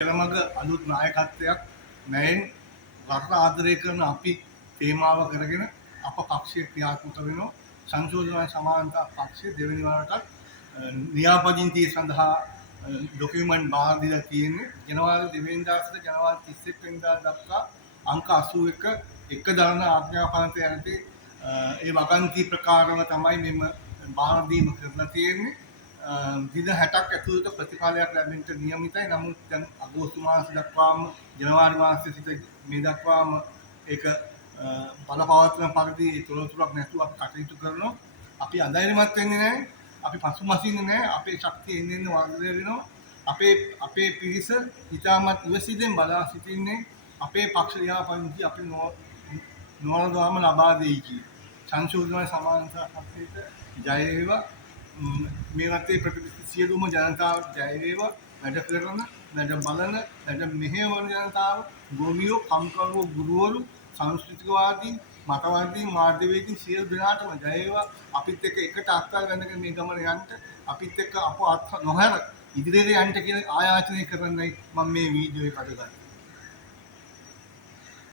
පෙරමග අලුත් නායකත්වයක් නැයෙන් රට ආදරය කරන අපි තේමාව කරගෙන අප පක්ෂය ක්‍රියාත්මක වෙනවා. සංශෝධන සමානතා පක්ෂය දෙවෙනි වරටත් ලියාපදිංචිය සඳහා ඩොකියුමන්ට් බාර දීලා තියෙන්නේ. ජනවාරි 2 වෙනිදා සිට ජනවාරි 31 වෙනිදා දක්වා අංක 81 එක දරන ආඥා පනත යටතේ ඒ වගන්ති ප්‍රකාරව තමයි මෙම බාර දීම කරලා තියෙන්නේ. දින 60ක් ඇතුළත ප්‍රතිඵලයක් ලැබෙන්නට නියමිතයි. නමුත් දැන් අගෝස්තු මාසෙ දක්වාම ජනවාරි මාසෙ සිට මේ දක්වාම ඒක බලපවත්වන පරිදි ඒ තොරතුරක් නැතුව අපි කටයුතු කරනවා. අපි අධෛර්යමත් වෙන්නේ නැහැ. අපි පසුබසින්නේ නැහැ. අපේ ශක්තිය එන්න වර්ධනය වෙනවා. අපේ පිරිස ඉතාමත් ඉවසිල්ලෙන් බලා සිටින්නේ අපේ පක්ෂ ලියාපදිංචි අපි නොවරදවාම ලබා දෙයි කියලා. සංශෝධන සමානතා පක්ෂයට ජය වේවා. මේ රටේ සියලුම ජනතාව ජය වේවා. වැඩ කරන, වැඩ බලන, වැඩ මෙහෙයවන ජනතාව, ගෝමියෝ, කම්කරුවෝ, ගුරුවරු, සංස්කෘතිකවාදී, මතවාදී, මාධ්‍යවේදී සියලු දෙනාටම ජය වේවා. අපිත් එක්ක එකට අත්වල ගන්නගෙන මේ ගමන යන්න, අපිත් එක්ක අප අත් නොහැර ඉදිරියට යන්න කියන ආයාචනය කරන්නයි මම මේ වීඩියෝ එක අද ගන්නේ.